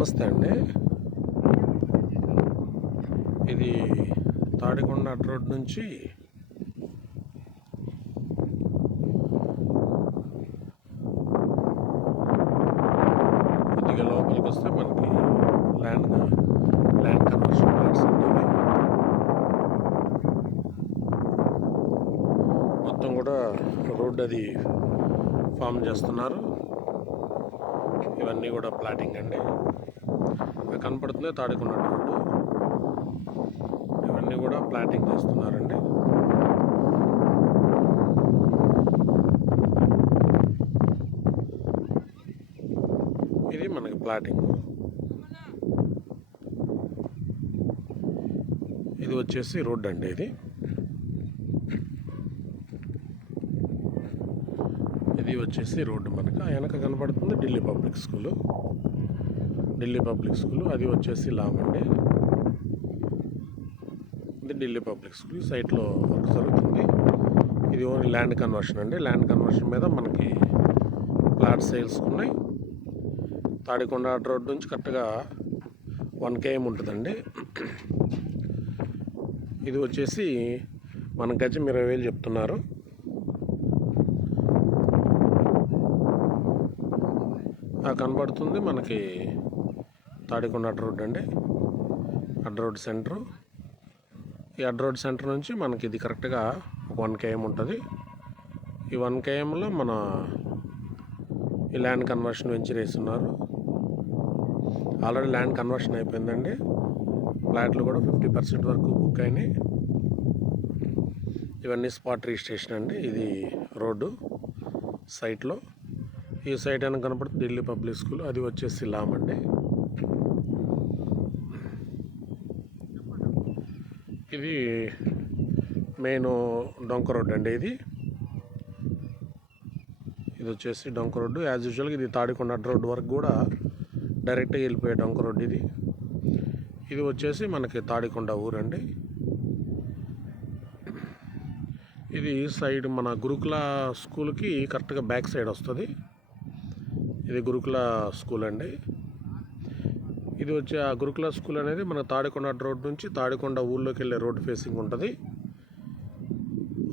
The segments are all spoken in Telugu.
నమస్తే అండి. ఇది తాడికొండ రోడ్ నుంచి కొద్దిగా లోపలికి వస్తే మనకి ల్యాండ్ కన్వర్షన్ ప్లాట్స్ అండి. మొత్తం కూడా రోడ్ అది ఫామ్ చేస్తున్నారు. ఇవన్నీ కూడా ప్లాటింగ్ అండి. కనపడుతుంది తాడికొండ రోడ్డు. ఇవన్నీ కూడా ప్లాటింగ్ చేస్తున్నారండి. ఇది మనకి ప్లాటింగ్. ఇది వచ్చేసి రోడ్ అండి. ఇది వచ్చేసి రోడ్డు. మనకి వెనక కనపడుతుంది ఢిల్లీ పబ్లిక్ స్కూలు. అది వచ్చేసి లామ్ అండి. ఇది ఢిల్లీ పబ్లిక్ స్కూల్. సైట్లో వర్క్ జరుగుతుంది. ఇది ఓన్లీ ల్యాండ్ కన్వర్షన్ అండి. ల్యాండ్ కన్వర్షన్ మీద మనకి ప్లాట్ సేల్స్ ఉన్నాయి. తాడికొండ రోడ్ నుంచి కరెక్ట్గా 1 km ఉంటుందండి. ఇది వచ్చేసి మన గజం 20,000 చెప్తున్నారు. కనబడుతుంది మనకి తాడికొండ రోడ్ అండి. Road centre. ఈ రోడ్ సెంటర్ నుంచి మనకి ఇది కరెక్ట్గా 1 km ఉంటుంది. ఈ 1 kmలో మన ఈ ల్యాండ్ కన్వర్షన్ వెంచర్ వేస్తున్నారు. ఆల్రెడీ ల్యాండ్ కన్వర్షన్ అయిపోయిందండి. ఫ్లాట్లు కూడా 50% వరకు బుక్ అయినాయి. ఇవన్నీ స్పాట్ రిజిస్ట్రేషన్ అండి. ఇది రోడ్డు సైట్లో. ఈ సైట్ అని కనపడుతుంది ఢిల్లీ పబ్లిక్ స్కూల్. అది వచ్చేసి లామ్ అండి. ఇది మెయిన్ డొంక రోడ్ అండి. ఇది వచ్చేసి డొంక రోడ్డు. యాజ్ యూజువల్గా ఇది తాడికొండ రోడ్ వరకు కూడా డైరెక్ట్గా వెళ్ళిపోయే డొంక రోడ్డు ఇది. ఇది వచ్చేసి మనకి తాడికొండ ఊరండి. ఇది సైడ్ మన గురుకుల స్కూల్కి కరెక్ట్గా బ్యాక్ సైడ్ వస్తుంది. ఇది గురుకుల స్కూల్ అండి. ఇది వచ్చి ఆ గురుకుల స్కూల్ అనేది మన తాడికొండ రోడ్ నుంచి తాడికొండ ఊళ్ళోకి వెళ్ళే రోడ్ ఫేసింగ్ ఉంటుంది.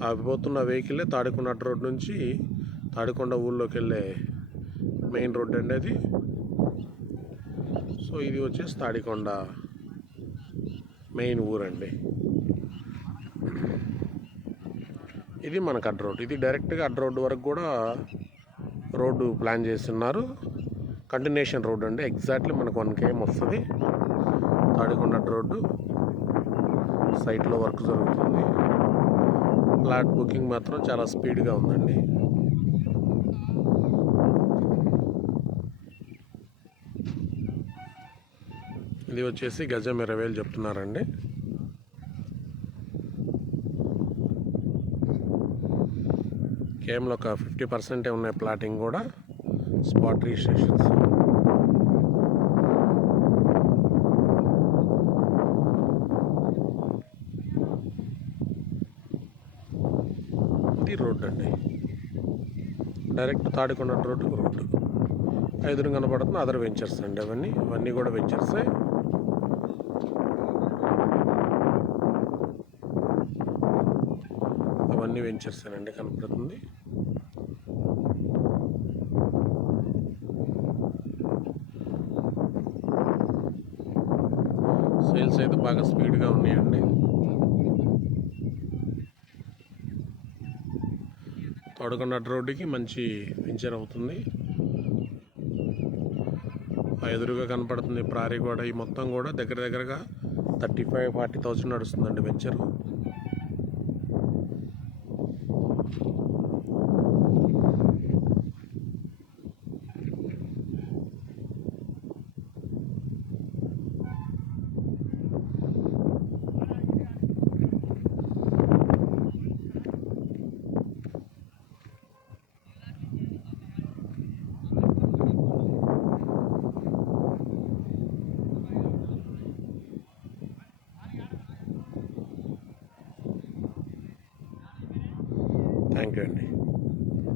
అవి పోతున్న వెహికల్లే తాడికొండ రోడ్ నుంచి తాడికొండ ఊళ్ళోకి వెళ్ళే మెయిన్ రోడ్ అండి అది. సో ఇది వచ్చేసి తాడికొండ మెయిన్ ఊరండి. ఇది మనకు రోడ్. ఇది డైరెక్ట్గా రోడ్డు వరకు కూడా రోడ్డు ప్లాన్ చేస్తున్నారు. కంటిన్యూషన్ రోడ్ అండి. ఎగ్జాక్ట్లీ మనకు 1 km వస్తుంది. తాడికొండ రోడ్డు సైట్లో వర్క్ జరుగుతుంది. ఫ్లాట్ బుకింగ్ మాత్రం చాలా స్పీడ్గా ఉందండి. ఇది వచ్చేసి గజం 20,000 చెప్తున్నారండి. కేవలం ఒక 50% ఉన్నాయి ప్లాటింగ్ కూడా. Spot registrations. ఇది రోడ్ అండి. Direct Tadikonda road. ఎదురు కనబడుతుంది అదర్ వెంచర్స్ అండి. అవన్నీ కూడా వెంచర్సే. అవన్నీ వెంచర్సేనండి కనపడుతుంది. సేల్స్ అయితే బాగా స్పీడ్గా ఉన్నాయండి. తాడికొండ రోడ్డుకి మంచి వెంచర్ అవుతుంది. ఎదురుగా కనపడుతుంది ప్రారీ కూడా. ఈ మొత్తం కూడా దగ్గరగా 35-40,000 నడుస్తుందండి వెంచరు. థ్యాంక్ యూ అండి.